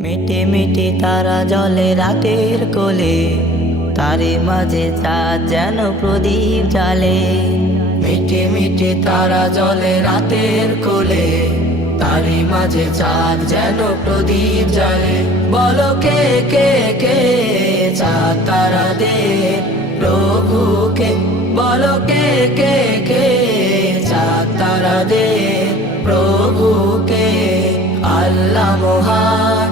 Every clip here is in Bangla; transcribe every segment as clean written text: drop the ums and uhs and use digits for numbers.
মিটে মিটে তারা জলে রাতের কোলে, তারে মাঝে চাঁদ যেন প্রদীপ জ্বালে। মিটে মিটে তারা জলে রাতের কোলে, তারি মাঝে চাঁদ যেন প্রদীপ জ্বালে। বলো কে কে কে চাঁদ তারা দে প্রভুকে, বলো কে কে কে চাঁদ তারা দে প্রভুকে। আল্লাহ মহান,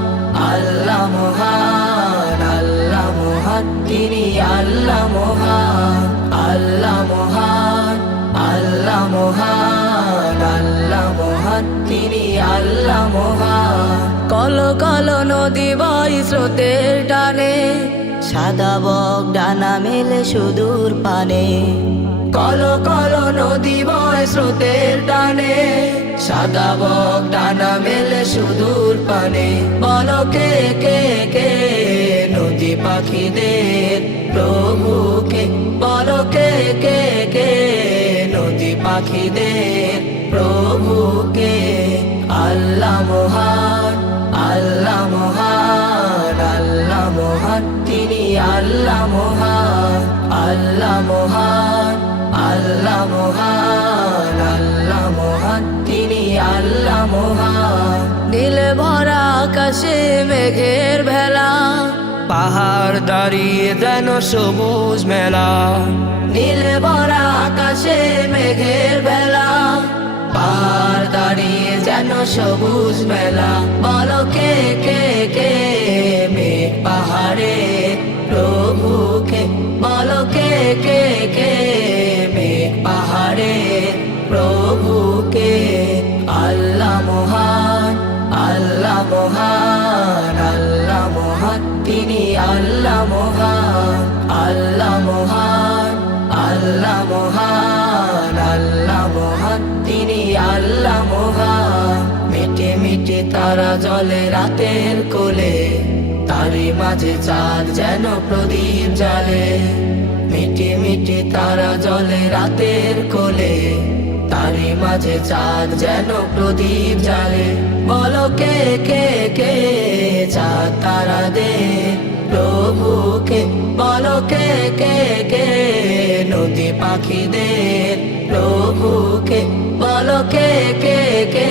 আল্লাহ মহান, আল্লাহ মহান, তিনি আল্লাহ মহান। আল্লাহ মহান, আল্লাহ মহান, আল্লাহ মহান, তিনি আল্লাহ মহান। কল কল নদী বয় স্রোতের টানে, সাদা বক ডানা মেলে সুদূর পানে। কল কল নদী বয় স্রোতের টানে, সাদা বক ডানা মেলে সুদূর পানে। বলো কে কে কে নদী পাখিদের প্রভুকে, বলো কে কে কে নদী পাখিদের প্রভুকে। আল্লাহ মহান, আল্লাহ মহান, আল্লাহ মহান, তিনি আল্লাহ মহান। আল্লাহ মহান, আল্লাহ মহান, আল্লাহ মহান, তিনি আল্লাহ মহান। নীলে ভরা আকাশে মেঘের ভেলা, পাহাড় দাঁড়িয়ে যেন সবুজ মেলা। নীলে ভরা আকাশে মেঘের ভেলা, পাহাড় দাঁড়িয়ে যেন সবুজ মেলা। বলো কে কে কে মেঘ পাহাড়ে প্রভুকে, বলো কে কে কে মেঘ পাহাড়ে প্রভুকে। আল্লাহ মহান, আল্লাহ মহান, আল্লাহ মহান, তিনি আল্লাহ মহান। আল্লাহ মহান, আল্লাহ মহান, আল্লাহ মহান, তিনি আল্লাহ মহান। মিটে মিটে তারা জলে রাতের কোলে, তারি মাঝে চাঁদ যেন প্রদীপ জ্বালে। মিটে মিটে তারা জলে রাতের কোলে, তারি মাঝে চাঁদ যেন প্রদীপ জ্বালে। বলো কে কে কে চাঁদ তারা দে প্রভুকে, বলো কে কে কে নদী পাখিদের প্রভুকে। বলো কে কে কে